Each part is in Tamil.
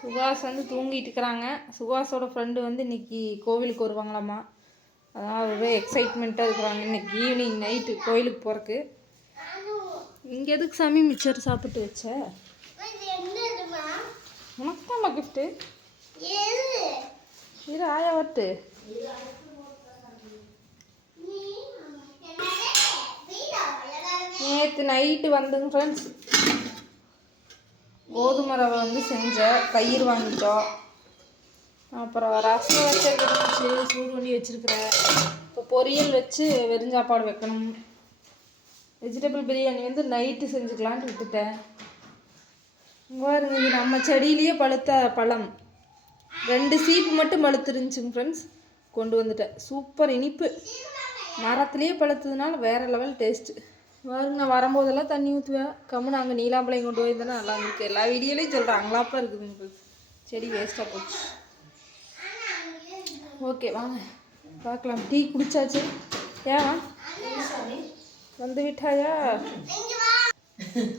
சுகாஸ் வந்து தூங்கிட்டு இருக்கிறாங்க. சுகாஸோட ஃப்ரெண்டு வந்து இன்னைக்கு கோவிலுக்கு வருவாங்களாம்மா. அதான் ரொம்பவே எக்ஸைட்மெண்ட்டாக இருக்கிறாங்க இன்னைக்கு ஈவினிங் நைட்டு கோயிலுக்கு போகிறக்கு. இங்கே எதுக்கு சாமி மிச்சர் சாப்பிட்டு வச்ச? உனக்கு தான்மா கிஃப்ட்டு. இரு ஆயா வட்டு. நேற்று நைட்டு வந்துங்க ஃப்ரெண்ட்ஸ், கோதுமை ரவை வந்து செஞ்சேன், தயிர் வாங்கிட்டோம். அப்புறம் ரசம் வச்சு சூடு பண்ணி வச்சுருக்கிறேன். இப்போ பொரியல் வச்சு வெறுஞ்சாப்பாடு வைக்கணும். வெஜிடபிள் பிரியாணி வந்து நைட்டு செஞ்சுக்கலான்ட்டு விட்டுட்டேன். பாருங்க, இது நம்ம செடியிலேயே பழுத்த பழம். 2 சீப்பு மட்டும் பழுத்து இருந்துச்சுங்க ஃப்ரெண்ட்ஸ், கொண்டு வந்துட்டேன். சூப்பர் இனிப்பு, மரத்துலேயே பழுத்ததுனால வேறு லெவல் டேஸ்ட்டு. பாருங்க, நான் வரும்போதெல்லாம் தண்ணி ஊற்றுவேன். கம்முன்னு அங்கே நீலாம்பளையும் கொண்டு போயிருந்தேன்னா நல்லா இருந்துருக்கு. எல்லா வீடியோலையும் சொல்கிறேன், அங்களாப்பா இருக்குதுங்க ஃப்ரெண்ட்ஸ். செடி வேஸ்ட்டாக போச்சு. ஓகே வாங்க பார்க்கலாம். டீ குடிச்சாச்சு. ஏன் வந்து விட்டாயா?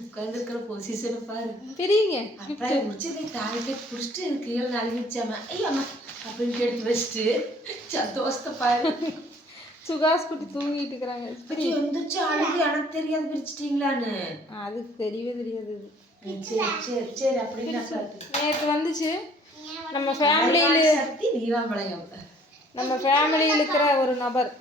உட்காந்துருக்கிற பொசிஷனை பாரு. பெரியங்க முடிச்சு தாலிக்கை பிடிச்சிட்டு எனக்கு கீழே நழுவிச்சாமா ஐயாம்மா அப்படின்னு எடுத்து வச்சுட்டு சந்தோஷத்தை பாரு. சுகாஸ் குட்டி தூங்கிட்டு இருக்கிறாங்க. வந்துச்சு அழுது எனக்கு தெரியாது பிரிச்சிட்டீங்களான்னு. அதுக்கு தெரியவே தெரியாது. சரி சரி சரி அப்படின்னு நேற்று வந்துச்சு. நம்ம ஃபேமிலியில் சக்தி நீலாம்பளையம், நம்ம ஃபேமிலியில் இருக்கிற ஒரு நபர்.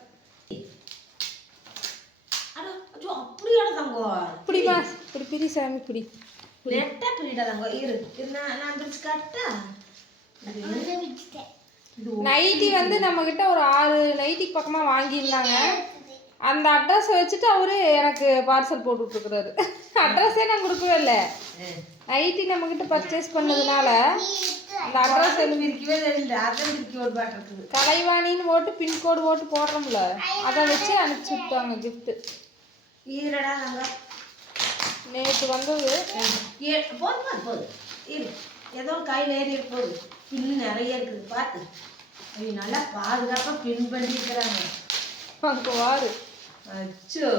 அப்படியான தங்கம் பிடிமா இப்படி பிரி சாமி பிடி. நெட்டா பிரிடா தங்கம். இரு நான் பிரிச்சு காட்டா. நைட்டி வந்து நம்மக்கிட்ட ஒரு 6 நைட்டிக்கு பக்கமாக வாங்கியிருந்தாங்க. அந்த அட்ரஸை வச்சுட்டு அவரு எனக்கு பார்சல் போட்டு விட்டுருக்குறாரு. அட்ரஸே நான் கொடுக்கவே இல்லை. நைட்டி நம்மக்கிட்ட பர்ச்சேஸ் பண்ணதுனால அந்த அட்ரஸ் இருக்கவே தெரியல. அதான் இருக்கு ஒரு பாட்டு இருக்குது. கலைவாணின்னு போட்டு பின்கோடு போட்டு போடுறோம்ல, அதை வச்சு அனுப்பிச்சி விட்டாங்க கிஃப்ட்டு. ஈரடா நாங்க நேற்று வந்தது. போதும் இரு, ஏதோ கையில் ஏறி போகுது. பின்னு நிறைய இருக்குது பார்த்து. அவங்க நல்லா பாதுகாப்பாக பின் பண்ணியிருக்கிறாங்க. அங்கே வாரு. அச்சோ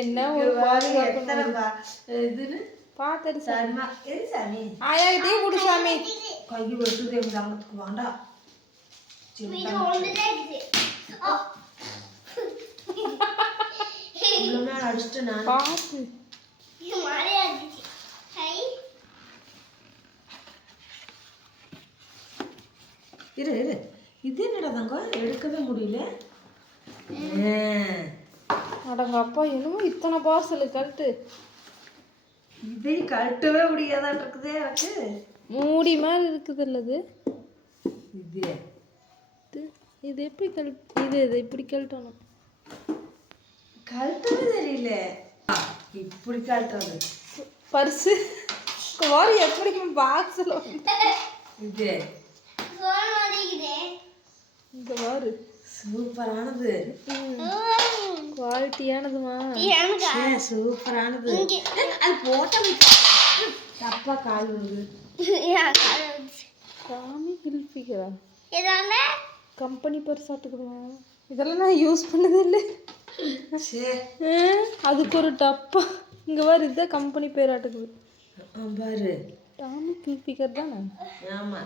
என்ன ஒரு பாதுகாப்பு இதுன்னு பார்த்துட்டு சாரிமா. எது சாமி? ஆயாக்கிட்டே கொடு சாமி. கை வெட்டுது எங்கள் தங்கத்துக்கு வேண்டாம். அடிச்சுட்டு நான் பார்த்து இரு இது என்னடா தங்கம் எடுக்கவே முடியல. அடங்க அப்பா, என்னமோ இத்தனை பார்சலு கழட்டு. இதையும் கழட்டவே முடியாதான் இருக்குது எனக்கு. மூடி மாதிரி இருக்குது இல்லது இது. இது எப்படி இது இப்படி கழட்டணும். கழட்டவே தெரியல. இப்படி கழட்டுறது பர்ஸு வாரி எப்படி பாக்ஸில் இது. இந்த வாரு சூப்பரானது, குவாலிட்டியானதுமா, சூப்பரானது. அது போட்ட தப்பா கால் விழுது. சாமி கில்பிக்கிறா கம்பெனி பர்ஸ் ஆட்டுக்குமா. இதெல்லாம் நான் யூஸ் பண்ணதே இல்லை. அதுக்கு ஒரு டப்பா இங்கே வாரு. இதுதான் கம்பெனி பேர் ஆட்டுக்குது பாரு. டாமி கில்பிக்கர் தானே? ஆமா,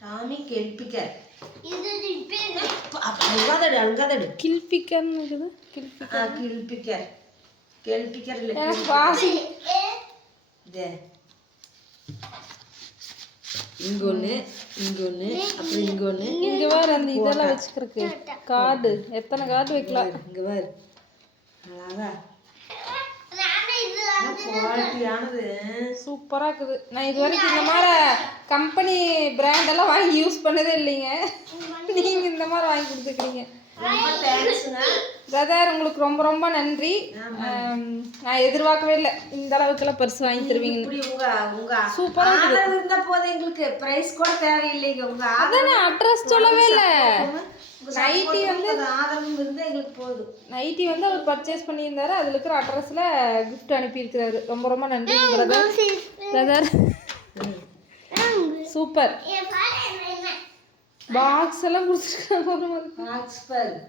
டாமி கெல்பிக்கர். கில்பிக்கர்னு இருக்குது. கெல்பிக்கர் இல்லை, எனக்கு வாசி. இங்க ஒன்று, அப்புறம் இங்க ஒன்று. இங்க வேறு அந்த இதெல்லாம் வச்சுக்கிறதுக்கு கார்டு. எத்தனை கார்டு வைக்கலாம். இங்க வேறு அழகா குவாலிட்டியானது, சூப்பராக இருக்குது. நான் இது வரைக்கும் இந்த மாதிரி கம்பெனி பிராண்டெல்லாம் வாங்கி யூஸ் பண்ணதே இல்லைங்க. நீங்கள் இந்த மாதிரி வாங்கி கொடுத்துக்கிறீங்க. பிரதர், உங்களுக்கு ரொம்ப ரொம்ப நன்றி. நான் எதிர்பார்க்கவே இல்லை இந்த அளவுக்குலாம் பர்ஸ் வாங்கி தருவீங்க. சூப்பராக இருந்த போது எங்களுக்கு பிரைஸ் கூட தேவையில்லைங்க. உங்க அதானே அட்ரஸ் சொல்லவே இல்லை. நைட்டி வந்து ஆதரவும் இருந்தால் எங்களுக்கு போதும். நைட்டி வந்து அவர் பர்ச்சேஸ் பண்ணியிருந்தாரு. அதில் இருக்கிற அட்ரஸில் கிஃப்ட் அனுப்பியிருக்கிறாரு. ரொம்ப ரொம்ப நன்றி பிரதர். சூப்பர். பாக்ஸ் எல்லாம் கொடுத்துருக்காங்க.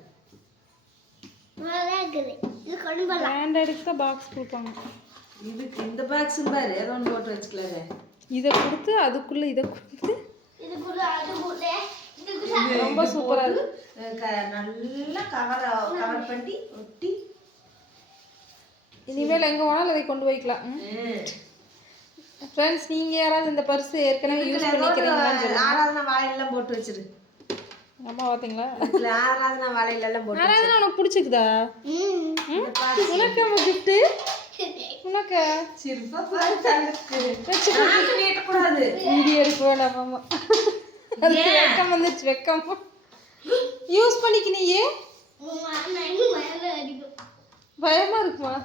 பிராண்டடுக்கு தான் பாக்ஸ் கொடுப்பாங்க. இதுக்கு இந்த பாக்ஸ் பாரு ஏதோ ஒன்று போட்டு வச்சுக்கலாரு. இதை கொடுத்து அதுக்குள்ளே இதை கொடுத்து ரொம்ப சூப்பராக இருக்கு. நல்லா கவர் பண்ணி ஒட்டி இனிமேல் எங்கே போனாலும் அதை கொண்டு வைக்கலாம். ஃப்ரெண்ட்ஸ், நீங்கள் யாராவது இந்த பர்ஸ் ஏற்கனவே யூஸ் பண்ணிக்கிறீங்களான்னு சொல்லுங்க. ஆராதனா வாழையெல்லாம் போட்டு வச்சிரு. அம்மா பார்த்தீங்களா? ஆராதனா வாழையெல்லாம் போட்டு ஆராதனா உனக்கு பிடிச்சிக்குதா? உனக்கு நம்ம கிஃப்ட்டு உனக்கு கூடாது வீடியோ எடுக்க வேண்டாம். மாமா வெக்கம் வந்துச்சு. வெக்கம் யூஸ் பண்ணிக்கினியே பயமா இருக்குமா?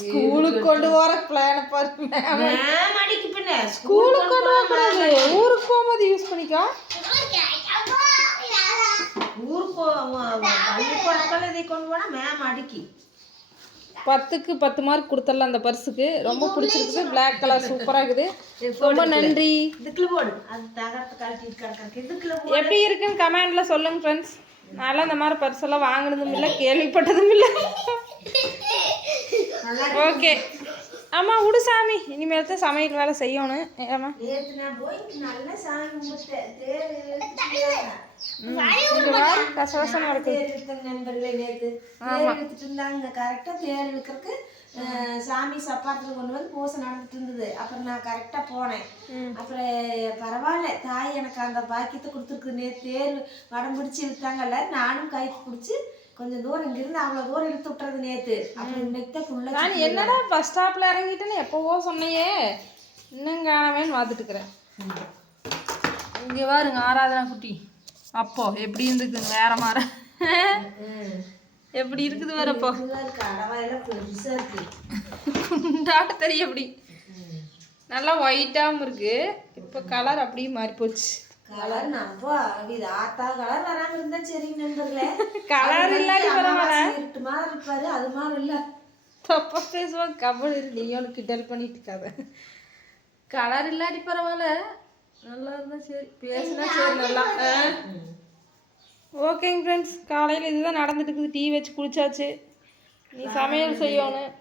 ஸ்கூலுக்கு கொண்டு போற பிளான பாரு. ஸ்கூலுக்கு கொண்டு போக கூடாது, ஊருக்கு போகும்போது யூஸ் பண்ணிக்கோ. இதை கொண்டு போனா மேம் அடிக்கி 10க்கு 10 மார்க் கொடுத்துடலாம் அந்த பர்ஸுக்கு. ரொம்ப பிடிச்சிருக்கு. பிளாக் கலர் சூப்பராக இருக்குது. ரொம்ப நன்றி. இதுக்குள்ள போடு. அது தகரத்தை கழட்டிட்டு கிடக்கு. இதுக்குள்ள போடு. எப்படி இருக்குன்னு கமெண்ட்ல சொல்லுங்க ஃப்ரெண்ட்ஸ். நான்லாம் இந்த மாதிரி பர்ஸ் எல்லாம் வாங்கினதும் இல்லை, கேள்விப்பட்டதும் இல்லை. ஓகே அம்மா விடு சாமி, இனிமேல் தான் சமையல் வேலை செய்யணும். ஏமா கசகசமா இருக்கு. நண்பர்களே நேற்று எடுத்துட்டு இருந்தாங்க. கரெக்டா தேர் இழுக்கிறதுக்கு சாமி சப்பாத்துல கொண்டு வந்து பூசை நடந்துட்டு இருந்தது. அப்புறம் நான் கரெக்டா போனேன். அப்புறம் பரவாயில்ல, தாய் எனக்கு அந்த பாக்கியத்தை கொடுத்துருக்கு. நேற்று தேர் வடம் பிடிச்சி இழுத்தாங்கல்ல, நானும் கைக்கு பிடிச்சி கொஞ்சம் தூரம் இங்கிருந்து அவ்வளோ தூரம் இழுத்து விட்டுறது நேற்று. அப்புறம் இன்னைக்கு தான் ஃபுல்லாக நான் என்னடா பஸ் ஸ்டாப்பில் இறங்கிட்டேன்னு எப்போவோ சொன்னையே, இன்னும் காணாமேன்னு பார்த்துட்டு இருக்கிறேன். இங்கே பாருங்க ஆராதனா குட்டி அப்போ எப்படி இருந்துக்குங்க வேற மாற எப்படி இருக்குது வேற. அப்போ குண்டாட்ட தெரிய எப்படி நல்லா ஒயிட்டாகவும் இருக்கு. இப்போ கலர் அப்படியே மாறி போச்சு. கலர் நம்ம இது ஆத்தா கலர் வராம இருந்தா சரி நண்பர்களே. கலர் இல்லாட்டி பரவாயில்ல, இருட்டு மாதிரி இருப்பாரு, அது மாதிரி இல்ல. தப்பா பேசுவாங்க. கபல் இரு, நீங்க ஒன்று கிண்டல் பண்ணிட்டு இருக்காத. கலர் இல்லாட்டி பரவாயில்ல, நல்லா இருந்தா சரி, பேசுனா சரி நல்லா. ஓகேங்க ஃப்ரெண்ட்ஸ், காலையில் இதுதான் நடந்துட்டு இருக்குது. டீ வச்சு குளிச்சாச்சு. நீ சமையல் செய்யணும்.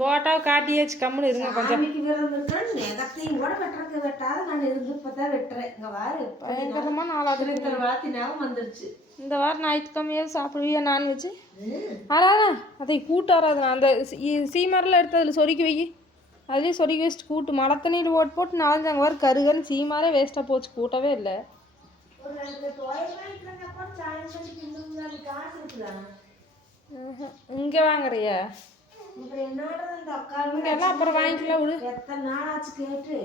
போட்டோ காட்டியாச்சு. கம்முன்னு இருங்க கொஞ்சம். நெகத்தையும் கூட வெட்டுறதுக்கு வெட்டாத நான் இருந்து இப்பதான் வெட்டுறேன். இங்க வாரு பயங்கரமா நாளாவது வளர்த்தி ஞாபகம் வந்துருச்சு. இந்த வாரம் ஞாயிற்றுக்கிழமையாவது சாப்பிடுவியா நான்வெஜ்? அதானே அதை கூட்டு வராது. அந்த சீமரில் எடுத்து அதில் சொருக்கி வை. அதுலேயும் சொருக்கி வச்சுட்டு கூட்டு மழை தண்ணியில் போட்டு நாலஞ்சாங்க வாரம் கருகன்னு சீமாரே வேஸ்ட்டாக போச்சு. கூட்டவே இல்லை. இங்கே வாங்குறியா? இங்கெல்லாம் அப்புறம் வாங்கிக்கலாம் விடு. எத்தனை நாள் ஆச்சு கேட்டு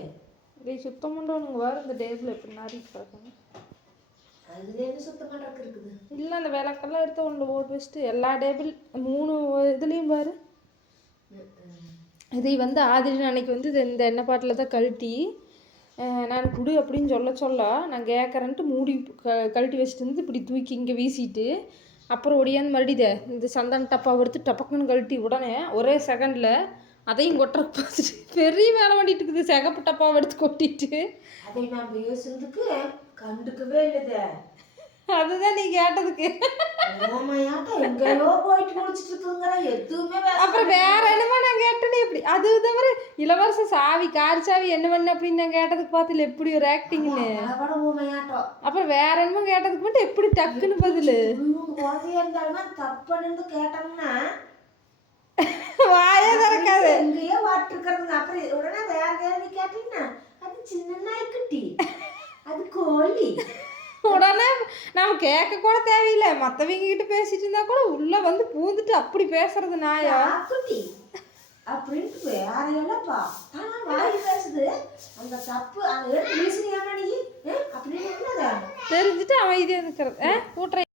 இதை சுத்தம் பண்ணுறவனுங்க வரும். இந்த டேபிள் எப்படி நாரி கிடக்கணும். அதுலேருந்து சுத்தம் பண்ணுறதுக்கு இருக்குது. இல்லை, அந்த விளக்கெல்லாம் எடுத்து ஒன்று ஓட்டு வச்சுட்டு எல்லா டேபிள் 3 இதுலேயும் பாரு. இதை வந்து ஆதிரி அன்னைக்கு வந்து இந்த எண்ணெய் பாட்டில் தான் கழட்டி நான் குடு அப்படின்னு சொல்ல நான் கேட்குறேன்ட்டு மூடி கழட்டி வச்சுட்டு இருந்து இப்படி தூக்கி இங்கே வீசிட்டு அப்புறம் ஒடியாந்து மறுபடியும் இந்த சந்தன டப்பாவை எடுத்து டப்பக்குன்னு கழட்டி உடனே ஒரே செகண்டில் அதையும் கொட்டுறக்கு பார்த்துட்டு பெரிய வேலை பண்ணிட்டு இருக்குது. சிகப்பு டப்பாவை எடுத்து கொட்டிட்டு அதை நம்ம யோசிச்சதுக்கு கண்டுக்கவே இல்லைதே. அதுதான் நீ கேட்டதுக்கு. அப்புறம் வேற என்னமோ நான் கேட்டேன்னு எப்படி அது தவிர இளவரச சாவி கார் சாவி என்ன பண்ண அப்படின்னு நான் கேட்டதுக்கு பார்த்துல எப்படி ஒரு ஆக்டிங்னு. அப்புறம் வேற என்னமோ கேட்டதுக்கு மட்டும் எப்படி டக்குன்னு பதிலு தப்புன்னு கேட்டோம்னா வாயே திறக்காது. இங்கேயே வாட்டிருக்கிறதுங்க. அப்புறம் உடனே வேற கேள்வி கேட்டீங்கன்னா அது சின்ன நாய்க்குட்டி, அது கோழி. உடனே நம்ம கேட்க கூட தேவையில்லை. மற்றவங்க கிட்ட பேசிட்டு இருந்தா கூட உள்ள வந்து பூந்துட்டு அப்படி பேசுறது நாயா குட்டி அப்படின்ட்டு வேற இல்லப்பா. ஆனா வாய் பேசுது அந்த தப்பு அந்த வீசினியாமா நீ அப்படின்னு தெரிஞ்சுட்டு அமைதியாக இருக்கிறது. கூட்டுற